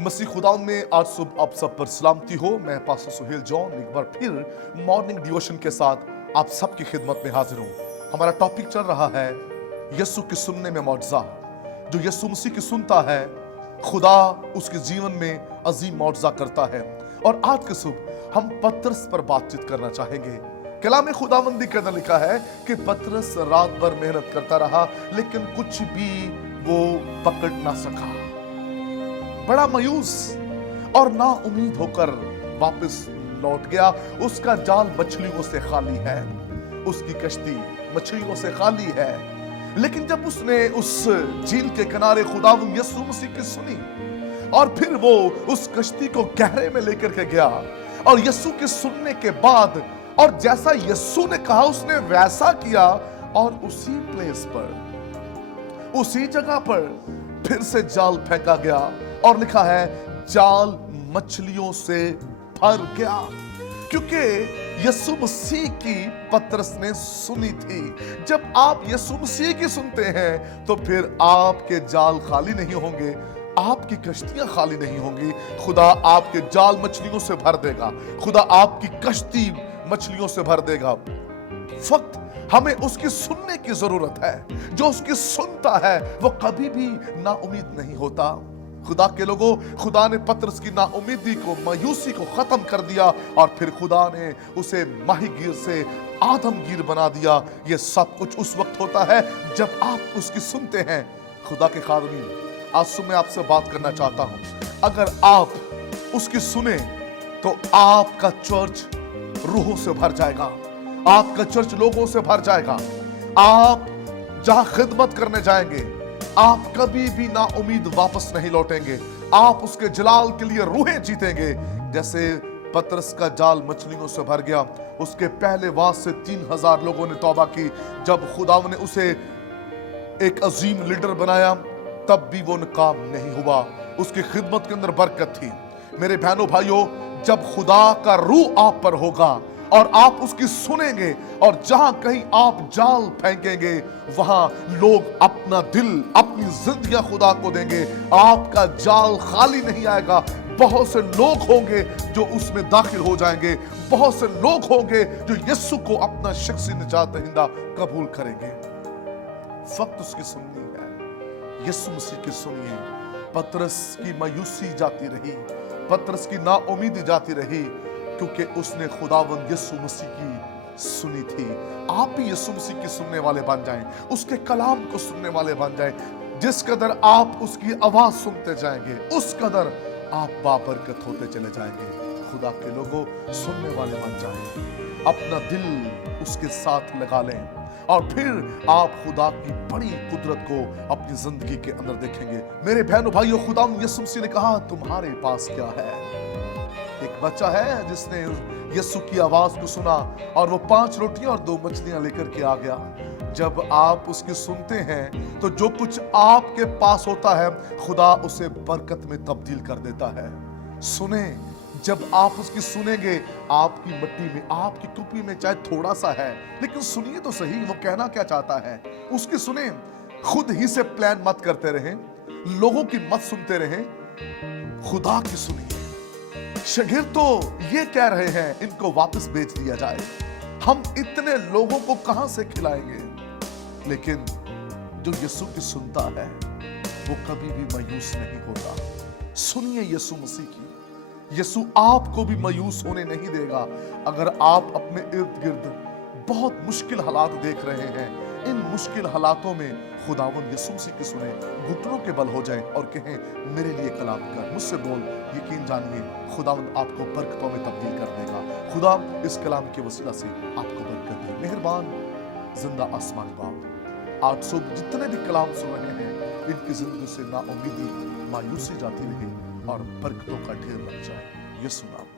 मसीह खुदा में आज सुबह आप सब पर सलामती हो। मैं पास्टर सुहेल जॉन एक बार फिर मॉर्निंग डिवोशन के साथ आप सबकी खिदमत में हाजिर हूँ। हमारा टॉपिक चल रहा है यीशु के सुनने में मौजज़ा। जो यीशु मसीह की सुनता है, खुदा उसके जीवन में अजीम मौजज़ा करता है। और आज के सुबह हम पतरस पर बातचीत करना चाहेंगे। कलाम खुदावंदी के अंदर लिखा है कि पतरस रात भर मेहनत करता रहा, लेकिन कुछ भी वो पकड़ ना सका। बड़ा मायूस और ना उम्मीद होकर वापस लौट गया। उसका जाल मछलियों से खाली है, उसकी कश्ती मछलियों से खाली है। लेकिन जब उसने उस झील के किनारे खुदावंद यीशु मसीह की सुनी और फिर वो उस कश्ती को गहरे में लेकर के गया और यीशु के सुनने के बाद और जैसा यीशु ने कहा उसने वैसा किया और उसी प्लेस पर, उसी जगह पर फिर से जाल फेंका गया और लिखा है जाल मछलियों से भर गया। क्योंकि यीशु मसीह की पतरस ने सुनी थी। जब आप यीशु मसीह की सुनते हैं तो फिर आपके जाल खाली नहीं होंगे, आपकी कश्तियां खाली नहीं होंगी। खुदा आपके जाल मछलियों से भर देगा, खुदा आपकी कश्ती मछलियों से भर देगा। फक्त हमें उसकी सुनने की जरूरत है। जो उसकी सुनता है वो कभी भी नाउम्मीद नहीं होता। खुदा के लोगों, खुदा ने पतरस की नाउम्मीदी को, मायूसी को खत्म कर दिया और फिर खुदा ने उसे माहीगीर से आदमगीर बना दिया। ये सब कुछ उस वक्त होता है जब आप उसकी सुनते हैं। खुदा के खादमीन, आज सुबह मैं आपसे बात करना चाहता हूं। अगर आप उसकी सुने तो आपका चर्च रूहों से भर जाएगा, आपका चर्च लोगों से भर जाएगा। आप जहां खिदमत करने जाएंगे, आप कभी भी ना उम्मीद वापस नहीं लौटेंगे। आप उसके जलाल के लिए रूहें जीतेंगे। जैसे पतरस का जाल मछलियों से भर गया, उसके पहले वास से 3000 लोगों ने तौबा की। जब खुदा ने उसे एक अजीम लीडर बनाया तब भी वो नाकाम नहीं हुआ। उसकी खिदमत के अंदर बरकत थी। मेरे बहनों भाइयों, जब खुदा का रूह आप पर होगा और आप उसकी सुनेंगे और जहां कहीं आप जाल फेंकेंगे वहां लोग अपना दिल, अपनी जिंदगियां खुदा को देंगे। आपका जाल खाली नहीं आएगा। बहुत से लोग होंगे जो उसमें दाखिल हो जाएंगे। बहुत से लोग होंगे जो यीशु को अपना शख्सी निजात दहिंदा कबूल करेंगे। फक्त उसकी सुननी है, यीशु मसीह की सुनिए। पतरस की मायूसी जाती रही, पतरस की नाउम्मीदी जाती रही, क्योंकि उसने खुदावंद यीशु मसीह की सुनी थी। आप भी यीशु मसीह की सुनने वाले बन जाएं, उसके कलाम को सुनने वाले बन जाएं। जिस कदर आप उसकी आवाज सुनते जाएंगे उस कदर आप बाबरकत होते चले जाएंगे। खुदा के लोगों, सुनने वाले बन जाएं, अपना दिल उसके साथ लगा लें और फिर आप खुदा की बड़ी कुदरत को अपनी जिंदगी के अंदर देखेंगे। मेरे बहनों भाइयों, खुदा यीशु मसीह ने कहा तुम्हारे पास क्या है। एक बच्चा है जिसने यीशु की आवाज को सुना और वो 5 रोटियां और 2 मछलियां लेकर के आ गया। जब आप उसकी सुनते हैं तो जो कुछ आपके पास होता है खुदा उसे बरकत में तब्दील कर देता है। सुने, जब आप उसकी सुनेंगे, आपकी मट्टी में, आपकी कुप्पी में चाहे थोड़ा सा है, लेकिन सुनिए तो सही वो कहना क्या चाहता है। उसकी सुने, खुद ही से प्लान मत करते रहें, लोगों की मत सुनते रहें, खुदा की सुनिए। शागिर्द तो ये कह रहे हैं इनको वापस बेच दिया जाए, हम इतने लोगों को कहां से खिलाएंगे। लेकिन जो यीशु की सुनता है वो कभी भी मायूस नहीं होता। सुनिए यीशु मसीह की। यीशु आपको भी मायूस होने नहीं देगा। अगर आप अपने इर्द गिर्द बहुत मुश्किल हालात देख रहे हैं, इन मुश्किल हालातों में खुदावंद यीशु मसीह की सुने, घुटनों के बल हो जाएं और कहें मेरे लिए कलाम कर, मुझसे बोल। यकीन जानिए खुदावंद आपको बरकतों में तब्दील कर देगा। खुदा इस कलाम के वसीला से आपको बरकत दे। मेहरबान जिंदा आसमानी बाप, आज सुबह जितने भी कलाम सुन रहे हैं इनकी जिंदगी से नाउम्मीदी, मायूसी जाती रहे और बरकतों का ढेर लग जाए। यीशु नाम